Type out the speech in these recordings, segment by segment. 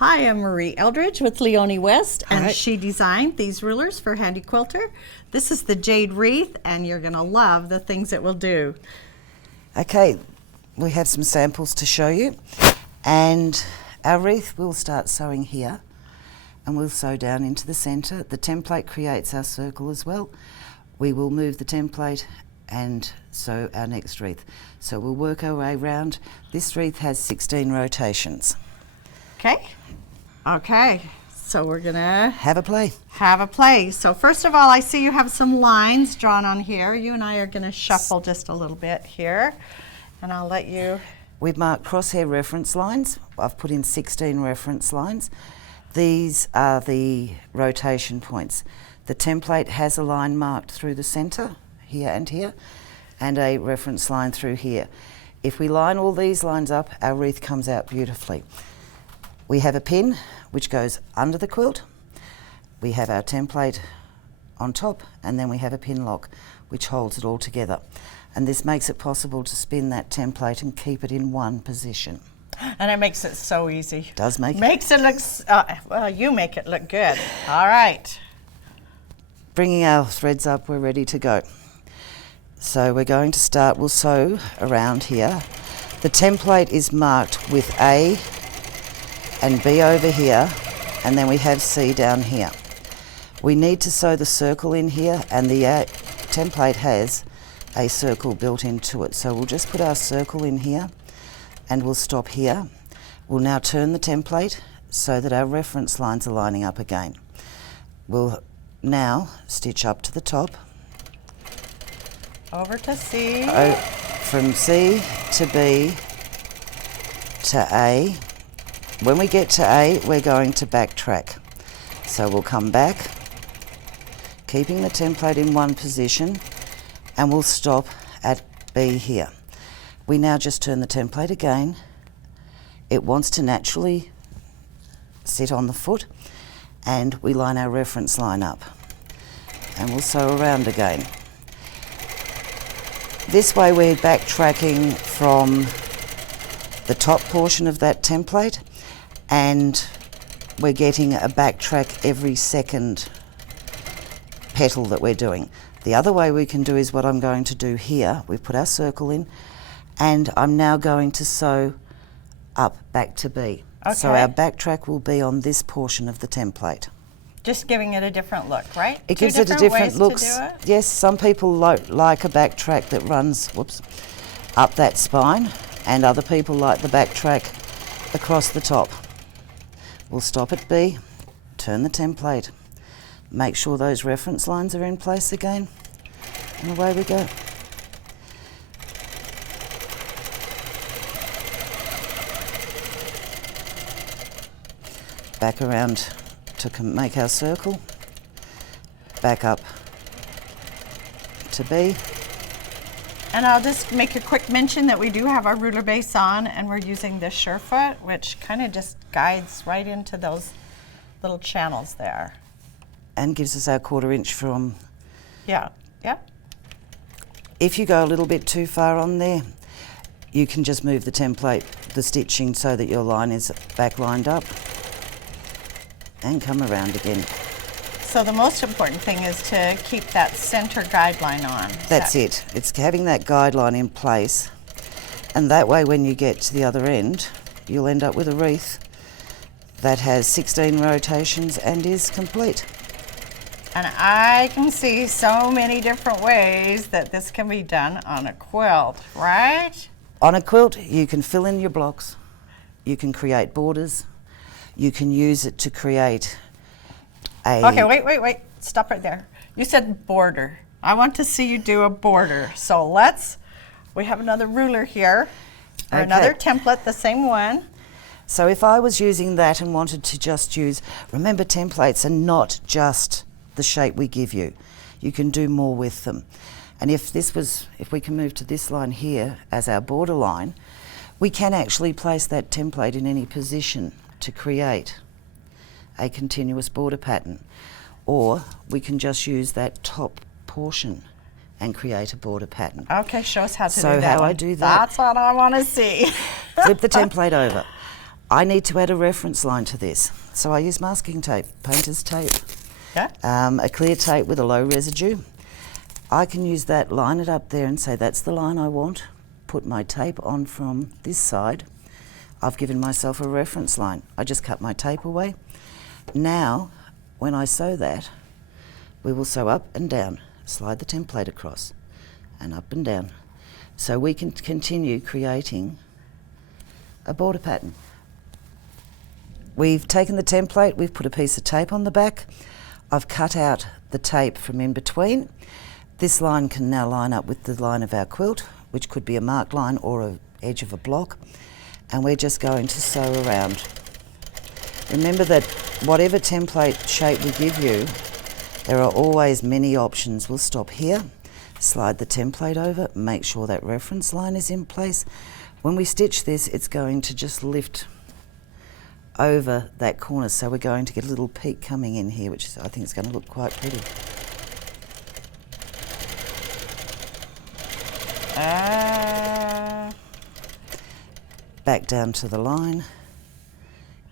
Hi, I'm Marie Eldridge with Leonie West, and Hi. she designed these rulers for Handi Quilter. This is the Jade Wreath, and you're going to love the things it will do. Okay, we have some samples to show you, and our wreath we'll start sewing here, and we'll sew down into the centre. The template creates our circle as well. We will move the template and sew our next wreath. So we'll work our way round. This wreath has 16 rotations. Okay, so we're gonna Have a play. have a play. So first of all, I see you have some lines drawn on here. You and I are gonna shuffle just a little bit here, and I'll let you. We've marked crosshair reference lines. I've put in 16 reference lines. These are the rotation points. The template has a line marked through the centre, here, and a reference line through here. If we line all these lines up, our wreath comes out beautifully. We have a pin which goes under the quilt. We have our template on top, and then we have a pin lock which holds it all together. And this makes it possible to spin that template and keep it in one position. And it makes it so easy. Does make it. Makes it look, well, you make it look good. All right. Bringing our threads up, we're ready to go. So we're going to start, we'll sew around here. The template is marked with A and B over here, and then we have C down here. We need to sew the circle in here, and the template has a circle built into it. So we'll just put our circle in here, and we'll stop here. We'll now turn the template so that our reference lines are lining up again. We'll now stitch up to the top. Over to C. From C to B to A. When we get to A, we're going to backtrack. So we'll come back, keeping the template in one position, and we'll stop at B here. We now just turn the template again. It wants to naturally sit on the foot, and we line our reference line up. And we'll sew around again. This way we're backtracking from the top portion of that template, and we're getting a backtrack every second petal that we're doing. The other way we can do is what I'm going to do here. We've put our circle in, and I'm now going to sew up back to B. Okay. So our backtrack will be on this portion of the template. Just giving it a different look, right? It Two gives it a different ways look. to do it? Yes, some people like a backtrack that runs up that spine, and other people like the backtrack across the top. We'll stop at B, turn the template, make sure those reference lines are in place again, and away we go. Back around to make our circle, back up to B. And I'll just make a quick mention that we do have our ruler base on, and we're using this Surefoot, which kind of just guides right into those little channels there. And gives us our 1/4 inch from. Yeah, yeah. If you go a little bit too far on there, you can just move the template, the stitching, so that your line is back lined up, and come around again. So the most important thing is to keep that center guideline on. That's it. It's having that guideline in place, and that way when you get to the other end, you'll end up with a wreath that has 16 rotations and is complete. And I can see so many different ways that this can be done on a quilt, right? On a quilt, you can fill in your blocks, you can create borders, you can use it to create a... Okay, wait. Stop right there. You said border. I want to see you do a border. So we have another ruler here, or Okay. another template, the same one. So if I was using that and wanted to just use, remember templates are not just the shape we give you. You can do more with them. And if we can move to this line here as our border line, we can actually place that template in any position to create a continuous border pattern. Or we can just use that top portion and create a border pattern. Okay, show us how to do So that. how I one. do that- That's what I want to see. Flip the template over. I need to add a reference line to this. So I use masking tape, painter's tape, Yeah. a clear tape with a low residue. I can use that, line it up there and say that's the line I want, put my tape on from this side. I've given myself a reference line. I just cut my tape away. Now, when I sew that, we will sew up and down, slide the template across, and up and down. So we can continue creating a border pattern. We've taken the template, we've put a piece of tape on the back. I've cut out the tape from in between. This line can now line up with the line of our quilt, which could be a marked line or an edge of a block. And we're just going to sew around. Remember that whatever template shape we give you, there are always many options. We'll stop here, slide the template over, make sure that reference line is in place. When we stitch this, it's going to just lift over that corner, so we're going to get a little peak coming in here, which is, I think is going to look quite pretty. Back down to the line,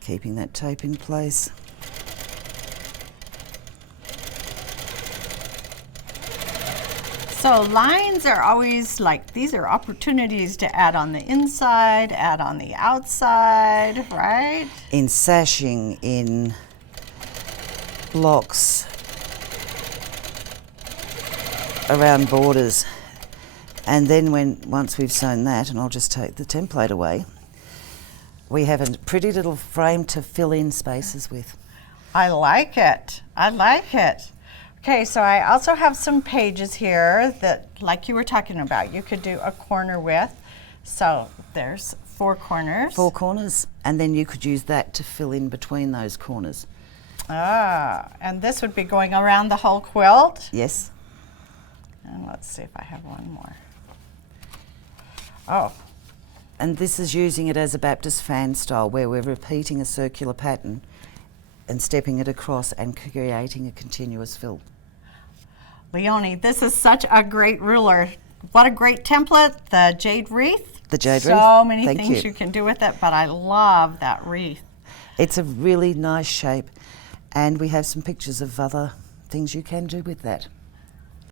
keeping that tape in place. So lines are always like, these are opportunities to add on the inside, add on the outside, right? In sashing, in blocks, around borders. And then once we've sewn that, and I'll just take the template away, we have a pretty little frame to fill in spaces with. I like it. I like it. Okay, so I also have some pages here that, like you were talking about, you could do a corner with. So there's 4 corners. 4 corners, and then you could use that to fill in between those corners. Ah, and this would be going around the whole quilt. Yes. And let's see if I have one more. Oh. And this is using it as a Baptist fan style, where we're repeating a circular pattern and stepping it across and creating a continuous fill. Leonie, this is such a great ruler. What a great template, the Jade Wreath. The Jade Wreath. So many Thank things you can do with it, but I love that wreath. It's a really nice shape, and we have some pictures of other things you can do with that.